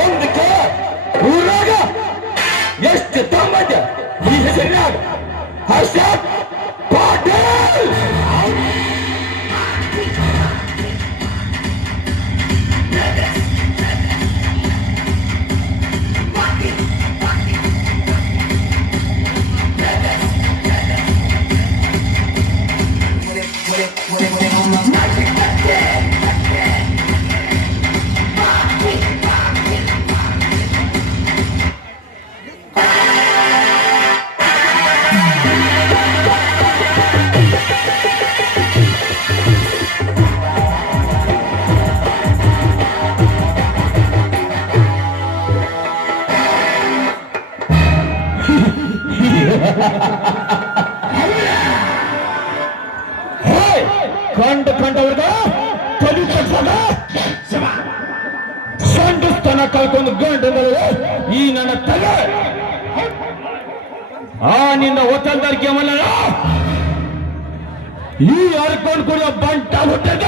ಒಂದಕ್ಕೆ ಊರಾಗ ಎಷ್ಟು ತಮ್ಮದ ಈ ಹೆಸರಿನಾಗ ಹರ್ಷದ್ ಪಾಟೀಲ್. ಕಂಡವ್ರದ ತಲೆ ಕಟ್ಸಾಗ ಸಣ್ಣ ಸ್ಥಾನ ಕಳ್ಕೊಂಡು ಗಂಡಂದ್ರೆ ಈ ನನ್ನ ತಲೆ ಆ ನಿನ್ನ ಒತ್ತಲ್ದಾರಿಕೆ ಮಲ್ಲ ಈ ಹರ್ಕೊಂಡು ಕುಡಿಯೋ ಬಂಟ ಹುಟ್ಟದ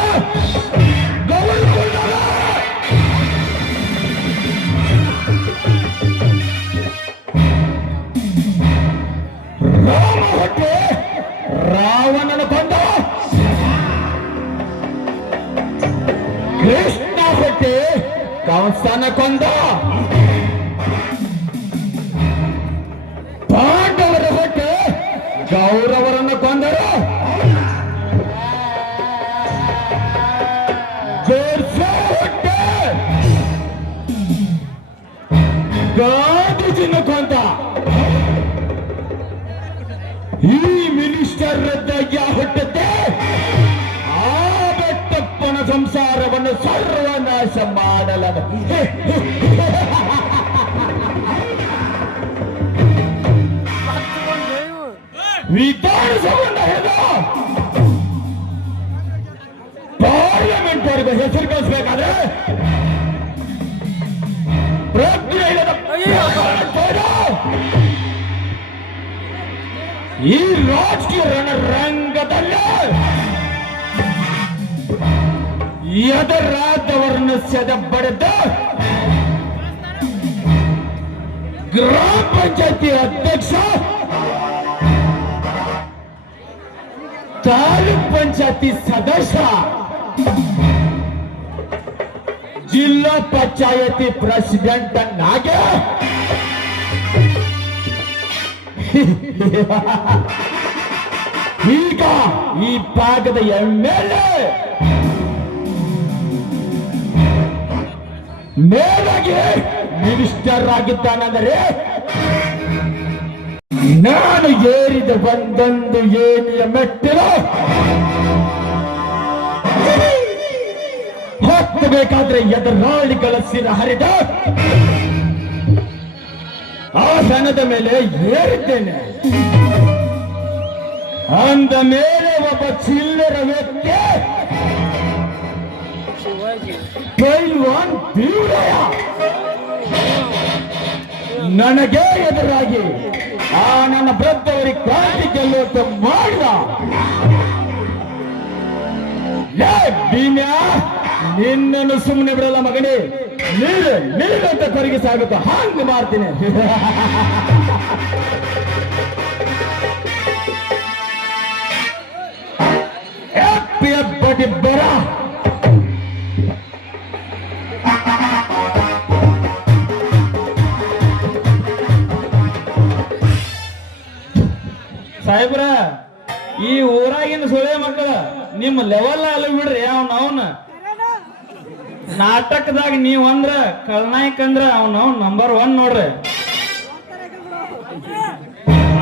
ರಾಮ ಹೊಟ್ಟೆ ರಾವಣನ ಕೊಂದ, ಕೃಷ್ಣ ಹೊಟ್ಟೆ ಕಂಸನ ಕೊಂದ, ಪಾಂಡವರ ಹೊಟ್ಟೆ ಗೌರವರನ್ನು ಕೊಂದರು, ಹೊಟ್ಟೆ ಗಾಂಧೀಜಿನ ಕೊಂದ. ಈ ಮಿನಿಸ್ಟರ್ ರದ್ದಾಗಿ ಹುಟ್ಟುತ್ತೆ ಆ ಬೆಟ್ಟಪ್ಪನ ಸಂಸಾರವನ್ನು ಸರ್ವನಾಶ ಮಾಡಲಾದ. ವಿಧಾನಸಭೆಯಿಂದ ಹಿಡಿದು ಪಾರ್ಲಿಮೆಂಟ್ ವರೆಗೂ ಹೆಸರು ಕಳಿಸ್ಬೇಕಾದ್ರೆ ಪ್ರಜ್ಞೆ ಇಲ್ಲದ ಈ ರಾಜಕೀಯ ರಣರಂಗದಲ್ಲಿ ಎದರಾದವರನ್ನು ಸೆದೆಬಡಿದ ಗ್ರಾಮ ಪಂಚಾಯತಿ ಅಧ್ಯಕ್ಷ, ತಾಲೂಕ್ ಪಂಚಾಯತಿ ಸದಸ್ಯ, ಜಿಲ್ಲಾ ಪಂಚಾಯತಿ ಪ್ರೆಸಿಡೆಂಟ್ ಅನ್ನಾಗೆ ಈಗ ಈ ಭಾಗದ MLA ಮೇಲಾಗಿ ಮಿನಿಸ್ಟರ್ ಆಗಿದ್ದಾನೆಂದರೆ ನಾನು ಏರಿದ ಒಂದೊಂದು ಏಣಿಯ ಮೆಟ್ಟಿಲು ಹತ್ತಬೇಕಾದ್ರೆ ಎದುರಾಳಿಗಳ ಸಿರ ಹರಿದ ಆಸನದ ಮೇಲೆ ಏರಿದ್ದೇನೆ. ಅಂದ ಮೇಲೆ ಒಬ್ಬ ಚಿಲ್ಲರ ವ್ಯಕ್ತಿ ಪೈಲ್ವಾನ್ ಬೀರಯ್ಯ ನನಗೆ ಎದುರಾಗಿ ಆ ನನ್ನ ಬ್ರದ್ದವರಿಗೆ ಕ್ರಾಂತಿ ಗೆಲ್ಲುವಂತ ಮಾಡಿದ. ಭೀಮ್ಯಾ, ನಿನ್ನನ್ನು ಸುಮ್ಮನೆ ಬಿಡಲ್ಲ ಮಗನೇ, ನೀರಂತ ಕೊರಗಿ ಸಾಗುತ್ತ ಹಂಗ ಮಾಡ್ತೀನಿ. ಬಡಿ ಬರ ಸಾಹೇಬ್ರ, ಈ ಊರಾಗಿನ ಸೊಳ್ಳೆ ಮಕ್ಕಳ ನಿಮ್ಮ ಲೆವೆಲ್ ಅಲ್ಲ ಬಿಡ್ರಿ. ಅವನ ನಾಟಕದಾಗ ನೀವ್ ಅಂದ್ರ ಖಳನಾಯಕ್ ಅಂದ್ರ ಅವನು ನಂಬರ್ 1 ನೋಡ್ರಿ.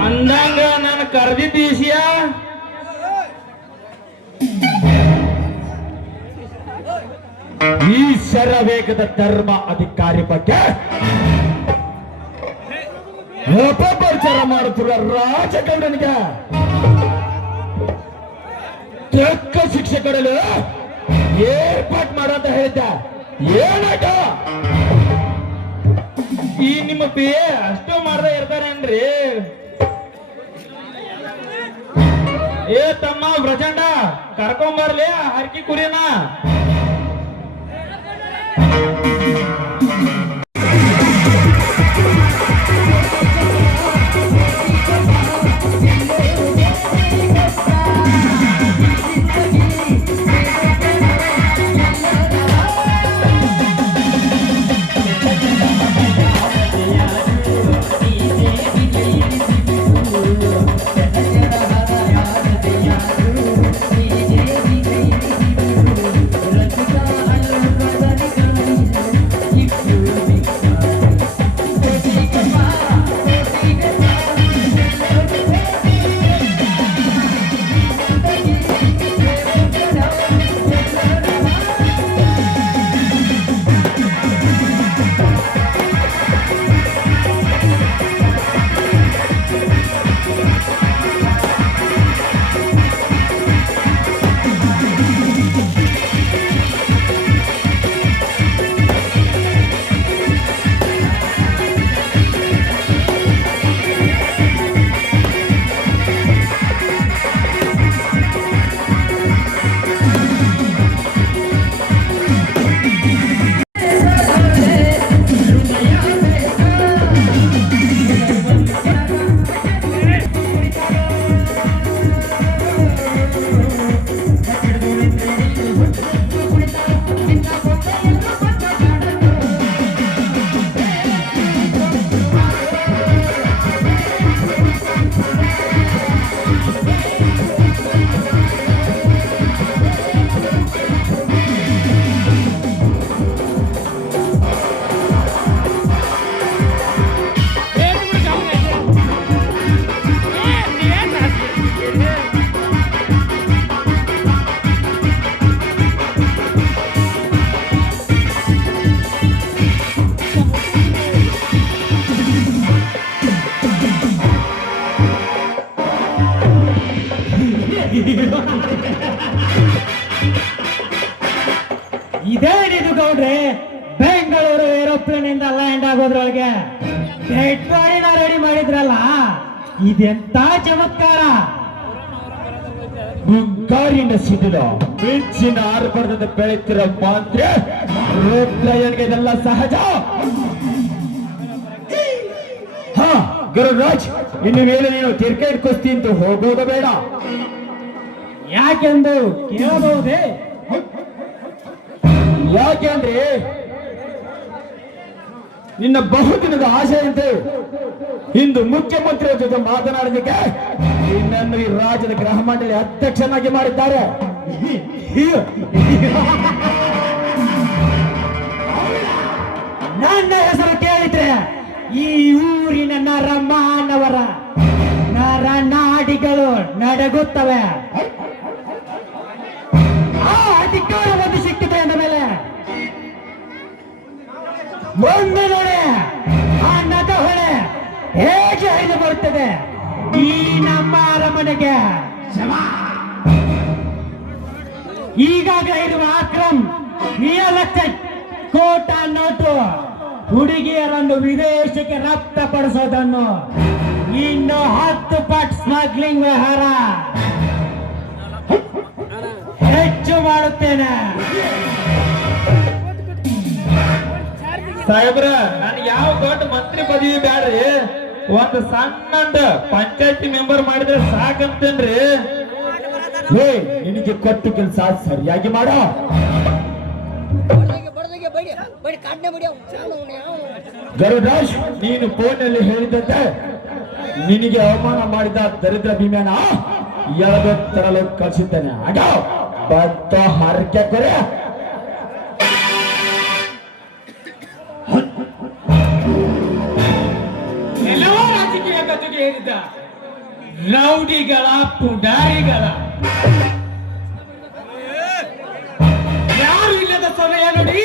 ಅಂದಂಗ ನಾನು ಕರ್ದಿದ್ದ ವಿಷಯ ಈ ಶರವೇಗದ ಧರ್ಮ ಅಧಿಕಾರಿ ಬಗ್ಗೆ ಅಪಪ್ರಚಾರ ಮಾಡುತ್ತಿರುವ ರಾಜಕಾರಣಿಗೆ ತಕ್ಕ ಶಿಕ್ಷೆ ಕೊಡಲು ಏರ್ಪಾಟ್ ಮಾಡಂತ ಹೇಳಿದ್ದ. ಏನಾಟ ಈ ನಿಮ್ಮ ಪಿ ಅಷ್ಟು ಮಾಡದೆ ಇರ್ತಾರೇನ್ರಿ? ಏ ತಮ್ಮ ಪ್ರಚಂಡ, ಕರ್ಕೊಂಬರ್ಲಿ ಹರ್ಕಿ ಕುರಿನ. ಇದೇ ಇದು ಗೌಡ್ರೆ, ಬೆಂಗಳೂರು ಏರೋಪ್ಲೇನ್ ಇಂದ ಲ್ಯಾಂಡ್ ಆಗೋದ್ರೊಳಗೆ ಡೆಡ್ ಬಾಡಿನ ರೆಡಿ ಮಾಡಿದ್ರಲ್ಲ, ಇದೆಂತ ಚಮತ್ಕಾರ. ಮುಂಗಾರಿನ ಸಿಡಿಲ ಮಿಂಚಿನ ಆರ್ಭಟದ ಬೆಳೆತಿರೋ ಮಾತ್ರ ಏರೋಪ್ಲೇನ್ಗೆ ಇದೆಲ್ಲ ಸಹಜ. ಹಾ ಗುರುರಾಜ್, ಇನ್ನು ಮೇಲೆ ನೀನು ಕ್ರಿಕೆಟ್ ಕುಸ್ತಿ ಅಂತ ಹೋಗೋದು ಬೇಡ. ಯಾಕೆಂದು ಕೇಳಬಹುದೇ? ಯಾಕೆಂದ್ರೆ ನಿನ್ನ ಬಹುದಿನದ ಆಶೆಯಂತೆ ಇಂದು ಮುಖ್ಯಮಂತ್ರಿಯ ಜೊತೆ ಮಾತನಾಡೋದಕ್ಕೆ ನಿನ್ನನ್ನು ಈ ರಾಜ್ಯದ ಗೃಹ ಮಂಡಳಿ ಅಧ್ಯಕ್ಷನಾಗಿ ಮಾಡಿದ್ದಾರೆ. ನನ್ನ ಹೆಸರು ಕೇಳಿದ್ರೆ ಈ ಊರಿನ ನರಮಾನವರ ನರನಾಡಿಗಳು ನಡಗುತ್ತವೆ. ಆ ಅಧಿಕಾರ ಒಂದು ಸಿಕ್ಕಿದೆ ಅಂದ ಮೇಲೆ ಒಂದು ನೋಡಿ ಆ ನಟ ಹೊಳೆ ಹೇಗೆ ಹರಿದು ಬರುತ್ತದೆ ಈ ನಮ್ಮ ಅರಮನೆಗೆ. ಈಗಾಗಲೇ ಇರುವ ಅಕ್ರಮ್ ರಿಯಲ್ ಎಸ್ಟೇಟ್ ಕೋಟ ನೋಟು ಹುಡುಗಿಯರನ್ನು ವಿದೇಶಕ್ಕೆ ರಕ್ತಪಡಿಸೋದನ್ನು, ಇನ್ನು 10 ಪಟ್ ಸ್ಮಗ್ಲಿಂಗ್ ವ್ಯವಹಾರ ಹೆಚ್ಚು ಮಾಡುತ್ತೇನೆ. ಸಾಹೇಬ್ರ, ನನ್ ಯಾವ ದೊಡ್ಡ ಮಂತ್ರಿ ಪದವಿ ಬ್ಯಾಡ್ರಿ, ಒಂದು ಸಣ್ಣ ಪಂಚಾಯತಿ ಮೆಂಬರ್ ಮಾಡಿದ್ರೆ ಸಾಕಂತೇನ್ರಿ. ಹೇ, ನಿನಗೆ ಕೊಟ್ಟು ಕೆಲಸ ಸರಿಯಾಗಿ ಮಾಡ. ಗರುಡಾಶ್, ನೀನು ಫೋನಲ್ಲಿ ಹೇಳಿದಂತೆ ನಿನಗೆ ಅವಮಾನ ಮಾಡಿದ ದರಿದ್ರ ಭೀಮ್ಯಾನ ಎಳೆದು ತರಲು ಕಳಿಸಿದ್ದೇನೆ. ಆಗ ಬತ್ತ ಹರಕೆ ಕೊರೆ. ಎಲ್ಲವೂ ರಾಜಕೀಯ ಗದ್ದುಗೆ ಏರಿದ್ದ ರೌಡಿಗಳ ಪುಡಾರಿಗಳ ಯಾರು ಇಲ್ಲದ ಸಮಯ ನೋಡಿ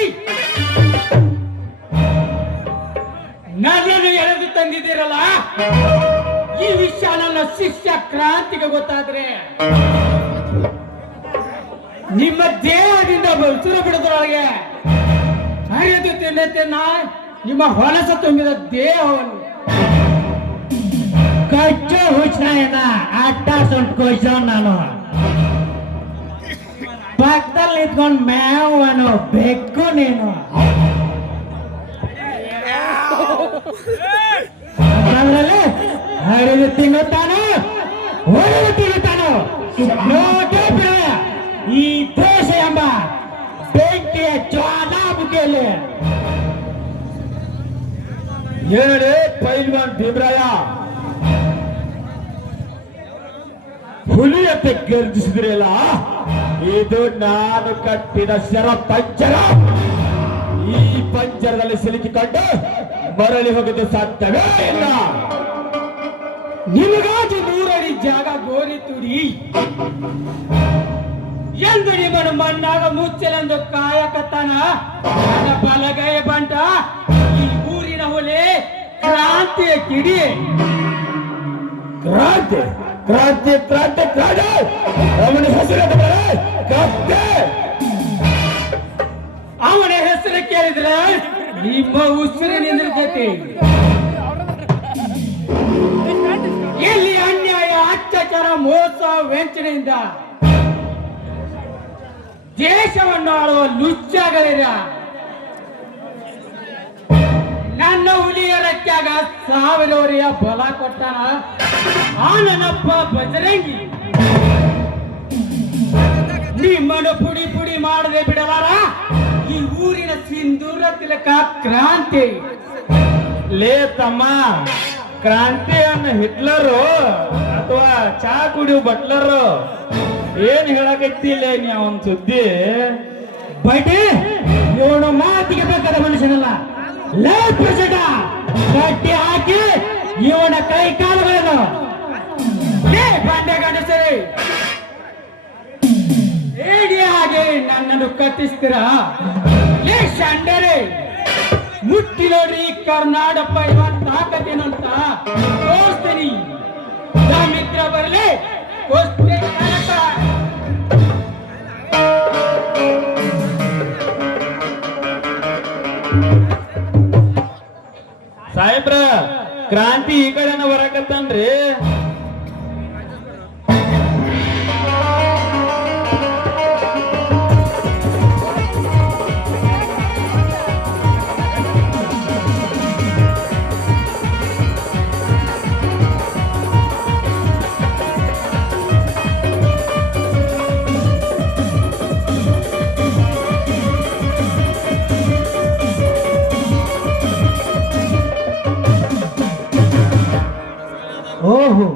ನನ್ನನ್ನು ಎಳೆದು ತಂದಿದ್ದೀರಲ್ಲ, ಈ ವಿಷಯ ನನ್ನ ಶಿಷ್ಯ ಕ್ರಾಂತಿಗೆ ಗೊತ್ತಾದ್ರೆ ನಿಮ್ಮ ದೇಹದಿಂದ ಸುರ ಬಿಡೋದ್ರೊಳಗೆ ಹರಿದು ತಿನ್ನುತ್ತೇನ ನಿಮ್ಮ ಹೊಲಸ ತುಂಬಿದ ದೇಹವನ್ನು. ಕಚ್ಚೋ ಹುಚ್ಚನ ಅಡ್ಡ ಸೊಂಟ್ಕೋಯ್ಸೋ ನಾನು ಪಕ್ಕದಲ್ಲಿ ನಿಂತ್ಕೊಂಡು ಮೇವು ಅನ್ನೋ ಬೆಕ್ಕು ನೀನು. ಅದರಲ್ಲಿ ಹರಿದು ತಿನ್ನುತ್ತಾನೋ ಹೊರದು ತಿನ್ನುತ್ತಾನೋ ನೋಟೇ ಬಿಡ ಈ ದೇಶ ಎಂಬ ಬೆಂಕಿಯ ಜ್ವಾಲಾಮುಖಿಯಲ್ಲಿ. ಹೇಳಿ ಪೈಲ್ವಾನ್ ಭೀಮರಾಯ, ಹುಲಿಯಂತೆ ಗರ್ಜಿಸಿದ್ರಲ್ಲ, ಇದು ನಾನು ಕಟ್ಟಿದ ಶರ ಪಂಜರ. ಈ ಪಂಜರದಲ್ಲಿ ಸಿಲುಕಿಕೊಂಡು ಮರಳಿ ಹೋಗೋದು ಸಾಧ್ಯವೇ ಇಲ್ಲ. ನಿಮಗಾಗಿ 100 ಅಡಿ ಜಾಗ ಗೋರಿ ತುಡಿ ಎಂದು ನಿಮ್ಮನ್ನು ಮಣ್ಣಾಗ ಮುಚ್ಚಲೆಂದು ಕಾಯಕತ್ತಾನ ನನ್ನ ಬಲಗೈ ಬಂಟ ಈ ಊರಿನ ಹೊಲೆ ಕ್ರಾಂತಿಯ ಕಿಡಿ. ಕ್ರಾಂತಿ ಕ್ರಾಂತಿ ಕ್ರಾಂತಿ ಕ್ರಾಂತಿ ಅವನ ಹೆಸರು ಕ್ರಾಂತಿ. ಅವನ ಹೆಸರು ಕೇಳಿದ್ರೆ ನಿಮ್ಮ ಉಸಿರು ನಿಂದಿರ್ತೈತಿ. ಎಲ್ಲಿ ಅನ್ಯಾಯ, ಅತ್ಯಾಚಾರ, ಮೋಸ, ವಂಚನೆಯಿಂದ ದೇಶವನ್ನು ಆಳುವ ಲುಚ್ಚಗಳಿರ ನನ್ನ ಹುಲಿಯ ರಕ್ಕಾಗ 1000 ವರೆಯ ಬಲ ಕೊಟ್ಟಾನ ಆ ನನ್ನಪ್ಪ ಬಜರಂಗಿ. ನಿಮ್ಮನ್ನು ಪುಡಿ ಪುಡಿ ಮಾಡದೆ ಬಿಡಲಾರ ಈ ಊರಿನ ಸಿಂಧೂರ ತಿಲಕ ಕ್ರಾಂತಿ. ಲೇ ತಮ್ಮ, ಕ್ರಾಂತಿಯನ್ನು ಹಿಟ್ಲರು ಅಥವಾ ಚಾ ಕುಡಿಯೋ ಬಟ್ಲರು ಏನ್ ಹೇಳಕತ್ತಿಲ್ಲ ನೀ ಅವನ್ ಸುದ್ದಿ? ಬೈಟಿ ಇವನು ಮಾತಿಗೆ ಬೇಕಾದ ಮನುಷ್ಯನಲ್ಲ. ಲೇ ಪ್ರಜಟ, ಕಟ್ಟಿ ಹಾಕಿ ಇವನ ಕೈ ಕಾಲುಗಳನ್ನು ಬಂಡೆ ಗಂಡಸರಿ ಹೇಗೆ ಹಾಗೆ ನನ್ನನ್ನು ಕಟ್ಟಿಸ್ತೀರಾ? ಲೇ ಶಂಡರೆ, ಮುಟ್ಟಿ ನೋಡ್ರಿ ಕರ್ನಾಟಕ ಇವತ್ತು ತಾಕತ್ತೇನಂತ ತೋರಿಸ್ತೀನಿ. ಮಿತ್ರ ಬರಲಿ ಕ್ರಾಂತಿ ಈ ಕಡೆನ ಬರಾಕತ್ತನ್ರಿ. ಓಹೋ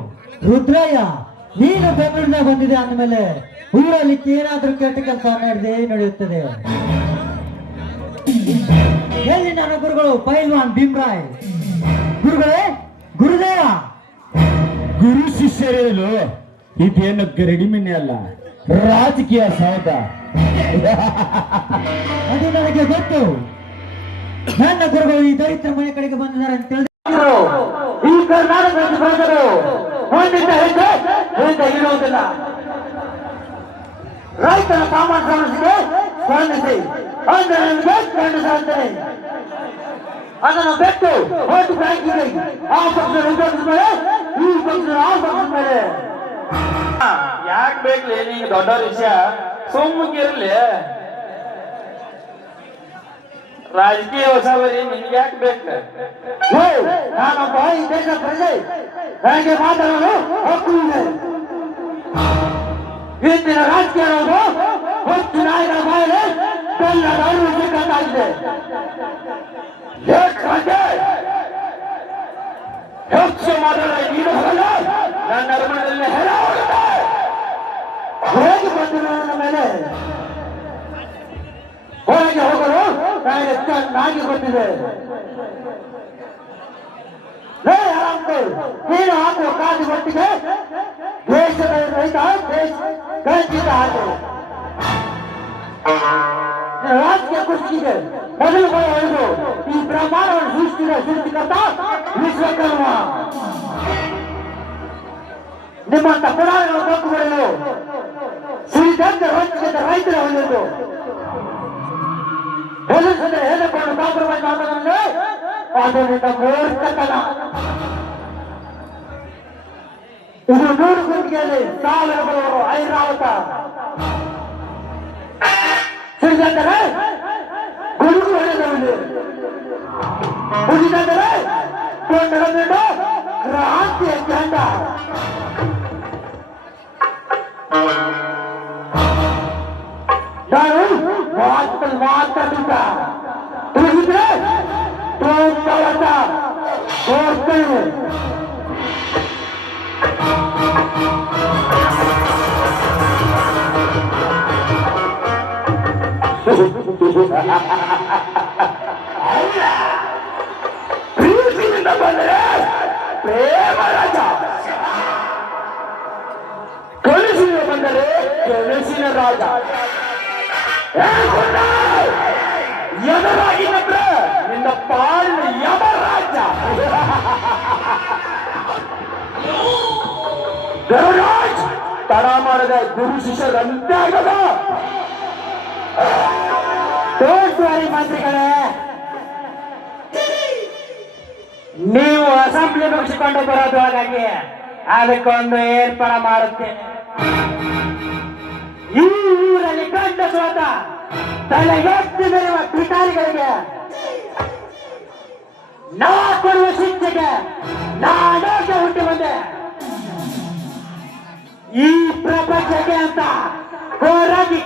ರುದ್ರಯ್ಯ, ನೀನು ಬೆಂಗಳೂರಿನ ಬಂದಿದೆ ಅಂದಮೇಲೆ ಊರಲ್ಲಿ ಏನಾದ್ರೂ ಕೆಟ್ಟ ಕೆಲಸ ನಡೆಯುತ್ತದೆ. ಎಲ್ಲಿ ನನ್ನ ಗುರುಗಳು ಪೈಲ್ವಾನ್ ಭೀಮ್ರಾಯ್? ಗುರುಗಳೇ, ಗುರುದೇವ. ಗುರು ಶಿಷ್ಯರೇನು ಇದೇನು ಗರಡಿಮಿನಿ ಅಲ್ಲ, ರಾಜಕೀಯ ಸೌಧ. ಅದು ನನಗೆ ಗೊತ್ತು. ನನ್ನ ಗುರುಗಳು ಈ ದರಿದ್ರ ಮನೆ ಕಡೆಗೆ ಬಂದಿದ್ದಾರೆ ಅಂತ ತಿಳಿದು ಈ ಕರ್ನಾಟಕದ ಪ್ರಜರು ಒಂದಿದ್ದ ಹೆಜ್ಜೆ ಇರುವುದಿಲ್ಲ. ರೈತರ ಸಾಮಾನ್ಯ ಸಮಸ್ಯೆಗೆ ಸ್ಪಂದಿಸಿ ಸ್ಪಂದಿಸುತ್ತೇನೆ. ಅದನ್ನು ಬಿಟ್ಟು ಓಟು ಬ್ಯಾಂಕಿಗೆ ಆ ಪಕ್ಷದ ಉದ್ಯೋಗದ ಮೇಲೆ ಈ ಪಕ್ಷದ ಆ ಪಕ್ಷದ ಮೇಲೆ ಯಾಕೆ ಬೇಕ್ಲಿ ನಿಂಗೆ ದೊಡ್ಡ ವಿಷಯ? ಸುಮ್ಮಗಿರ್ಲಿ. ರಾಜಕೀಯ ಹೊಸಬರಿ ನಿನ್ಗೆ ಯಾಕೆ ಬೇಕು? ನಾನೊಬ್ಬ ಈ ದೇಶದ ಪ್ರಜೆ, ನನಗೆ ಮಾತಾಡಲು ಹಕ್ಕು ಇದೆ. ಇಂದಿನ ರಾಜಕೀಯ ಅನ್ನೋದು ಹೆಚ್ಚು ನಾಯಿಗಳ ಬಾಯಲ್ಲಿ ಬೆಲ್ಲದ ಅರಿವು ಸಿಕ್ಕಂತಾಗಿದೆ. ಹೆಚ್ಚು ಮಾತಾಡಿದ್ರೆ ನೀನು ಹೋಗಲ್ಲ, ನನ್ನ ಅರಮನೆಯಲ್ಲಿ ಹೆಣ ಹೋಗುತ್ತೆ. ಹೇಗೆ ಬಂದಿರೋ ನನ್ನ ಮೇಲೆ ಹೊರಗೆ ಹೋಗಲು ನನಗೆ ಚೆನ್ನಾಗಿ ಗೊತ್ತಿದೆ. ನೀನು ಹಾಕುವ ಕಾದು ಒಟ್ಟಿಗೆ ದೇಶದ ರೈತ ಖಂಡಿತ ಹಾಕು. ರಾಜಕೀಯ ಕುಸ್ತಿಗೆ ಮೊದಲು ಬರುವುದು ಈ ಬ್ರಹ್ಮಾಂಡವನ್ನು ಸೃಷ್ಟಿಕರ್ತ ವಿಶ್ವಕರ್ಮ. ನಿಮ್ಮಂತ ಪುರಾಣಗಳು ತಪ್ಪುಗಳು ಶ್ರೀದಂತ ವಂಚಿತ ರೈತರ ಹೊಂದಿದ್ದು ಹೊಲಿಸಿದ್ರೆ ಹೇಳಿಕೊಂಡು ಕಾಂಪ್ರಮೈಸ್ ಮಾಡೋದಂದ್ರೆ ಅದರಿಂದ ಮೂರ್ತತನ. ಇದು 100 ಗುಂಟಿಗೆಯಲ್ಲಿ 1000 ಬರುವರು ಐರಾವತ. ಶ್ರೀದಂತರೆ ಗುಡುಗು ಹೊಡೆದವನು, ಉಳಿದಂದರೆ ಕೊಂಡರ ನೀಡು ಕ್ರಾಂತಿಯ ಚಂಡ. ನಾನು ಮಾತಾಡಿದ್ದ ತಿಳಿದ್ರೆ ತೋರ್ತೇನೆ. ಪ್ರೀತಿಯಿಂದ ಬಂದರೆ ಪ್ರೇಮ ರಾಜ, ಕನಸಿನ ಬಂದರೆ ಕನಸಿನ ರಾಜ. ಎದುರಾಗಿ ನಂತರ ನಿನ್ನ ಪಾಲಿನ ಯಮರಾಜ. ಗರುಡರಾಜ್ ತಡ ಮಾಡದ ಗುರು ಶಿಷ್ಯರಂತೆ ಆಗದ. ತೋರ್ಸುವರಿ ಮಂತ್ರಿಗಳೇ, ನೀವು ಅಸೆಂಬ್ಲಿ ಮುಗಿಸಿಕೊಂಡು ಬರೋದು, ಹಾಗಾಗಿ ಅದಕ್ಕೊಂದು ಏರ್ಪಾಡ ಮಾಡುತ್ತೇನೆ. ಈ ಊರಲ್ಲಿ ಗಂಡ ಸೋತ ತಲೆಗೆತ್ತಿ ಬೆರೆಯುವ ಪಿಟಾರಿಗಳಿಗೆ ನಾ ಕೊಡುವ ಶಿಕ್ಷೆಗೆ ನಾನೋಕೆ ಹುಟ್ಟಿ ಬಂದೆ. ಈ ಪ್ರಪಂಚಕ್ಕೆ ಅಂತ ಕೊರಗಿ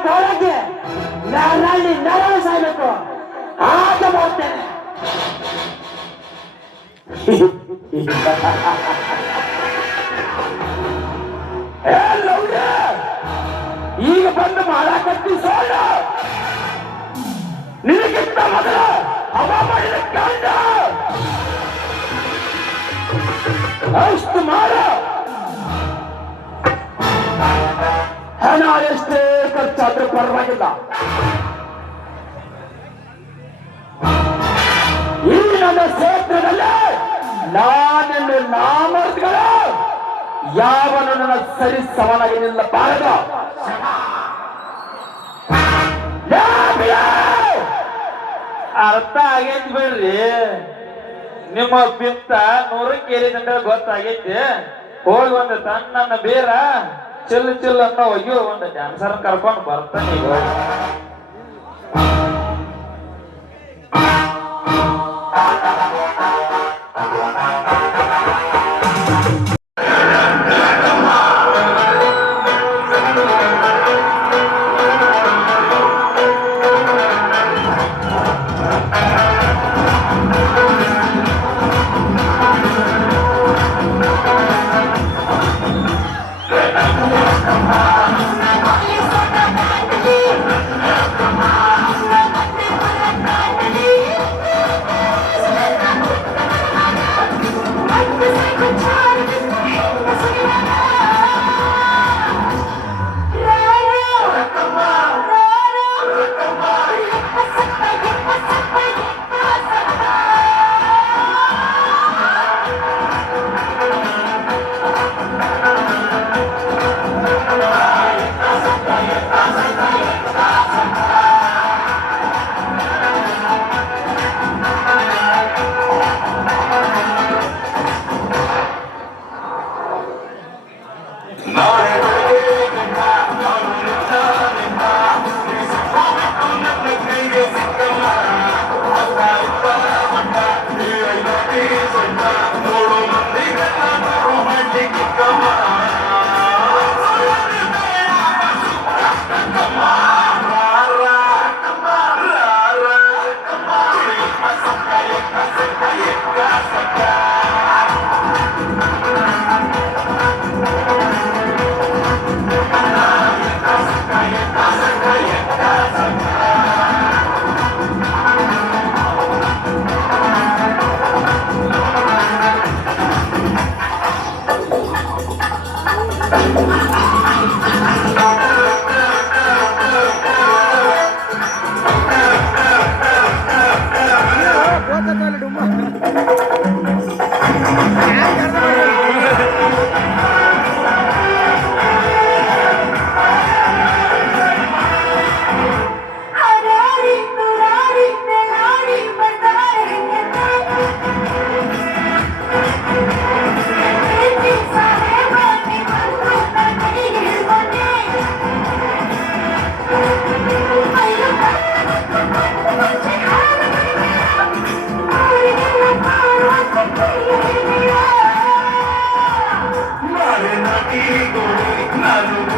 ನರಲ್ಲಿ ನರಳು ಸಾಯ್ಬೇಕು, ಹಾಗೆ ಮಾಡ್ತೇನೆ. ಈಗ ಬಂದು ಮಾಡಾಕತ್ತಿ ಸೋಲ. ನಿನಗಿಂತ ಮೊದಲ ಹವ ಮಾಡಿದ ಗಂಡ ಅಷ್ಟು ಮಾಡ. ಹಣ ಎಷ್ಟೇ ಖರ್ಚಾದ್ರೂ ಪರವಾಗಿಲ್ಲ. ಈ ನನ್ನ ಕ್ಷೇತ್ರದಲ್ಲಿ ನಾನೆಂದು ನಾಮರ್ಗಳು ಯಾವನು ನನ್ನ ಸರಿ ಸಮನಾಗಿ ನಿಲ್ಲಬಾರದು. ಅರ್ಥ ಆಗೈತಿ ಬಿಡ್ರಿ. ನಿಮ್ಮ ಬಿತ್ತ 100ಕ್ಕೆ ಏರಿದಂತ ಗೊತ್ತಾಗೈತಿ. ಹೋಗಿ ಒಂದು ತನ್ನ ಬೇರ ಚಿಲ್ಲ ಅನ್ನೋ ಒಯ್ಯೋ ಒಂದು ಡ್ಯಾನ್ಸರ್ ಕರ್ಕೊಂಡು ಬರ್ತಾನೆ ಈಗ. Nanu